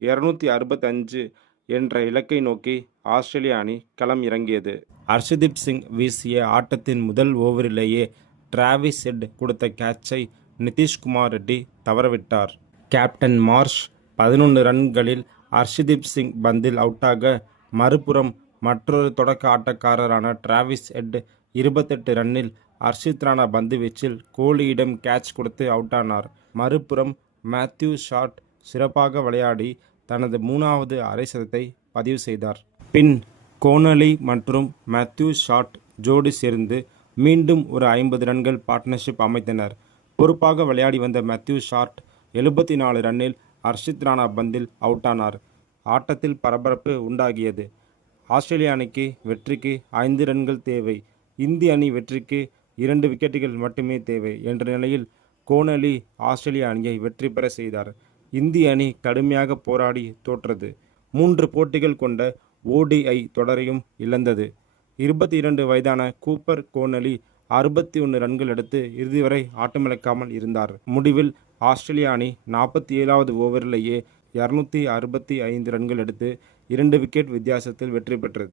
இருநூத்தி அறுபத்தஞ்சு என்ற இலக்கை நோக்கி ஆஸ்திரேலிய அணி களம் இறங்கியது. ஹர்ஷதீப் சிங் வீசிய ஆட்டத்தின் முதல் ஓவரிலேயே டிராவிஸ் ஹெட் கொடுத்த கேட்சை நிதிஷ்குமார் ரெட்டி தவறவிட்டார். கேப்டன் மார்ஷ் பதினொன்று ரன்களில் ஹர்ஷதீப் சிங் பந்தில் அவுட்டாக மறுபுறம் மற்றொரு தொடக்க ஆட்டக்காரரான டிராவிஸ் ஹெட் இருபத்தெட்டு ரன்னில் ஹர்ஷித் ராணா பந்து வீச்சில் கோலியிடம் கேட்ச் கொடுத்து அவுட்டானார். மறுபுறம் மேத்யூ ஷாட் சிறப்பாக விளையாடி தனது மூணாவது அரை சதத்தை பதிவு செய்தார். பின் கோனலி மற்றும் மேத்யூ ஷாட் ஜோடி சேர்ந்து மீண்டும் ஒரு ஐம்பது ரன்கள் பார்ட்னர்ஷிப் அமைத்தனர். பொறுப்பாக விளையாடி வந்த மேத்யூ ஷார்ட் எழுபத்தி நாலு ரன்னில் ஹர்ஷித் ராணா பந்தில் அவுட்டானார் ஆட்டத்தில் பரபரப்பு உண்டாகியது. ஆஸ்திரேலிய அணிக்கு வெற்றிக்கு ஐந்து ரன்கள் தேவை. இந்திய அணி வெற்றிக்கு இரண்டு விக்கெட்டுகள் மட்டுமே தேவை என்ற நிலையில் கோனலி ஆஸ்திரேலிய அணியை வெற்றி பெற செய்தார். இந்திய அணி கடுமையாக போராடி தோற்றது. மூன்று போட்டிகள் கொண்ட ஓடிஐ தொடரையும் இழந்தது. இருபத்தி இரண்டு வயதான கூப்பர் கோனலி அறுபத்தி ஒன்று ரன்கள் எடுத்து இறுதி வரை ஆட்டமிழக்காமல் இருந்தார். முடிவில் ஆஸ்திரேலிய அணி நாற்பத்தி ஏழாவது ஓவரிலேயே இரநூத்தி அறுபத்தி ஐந்து ரன்கள் எடுத்து இரண்டு விக்கெட் வித்தியாசத்தில் வெற்றி பெற்றது.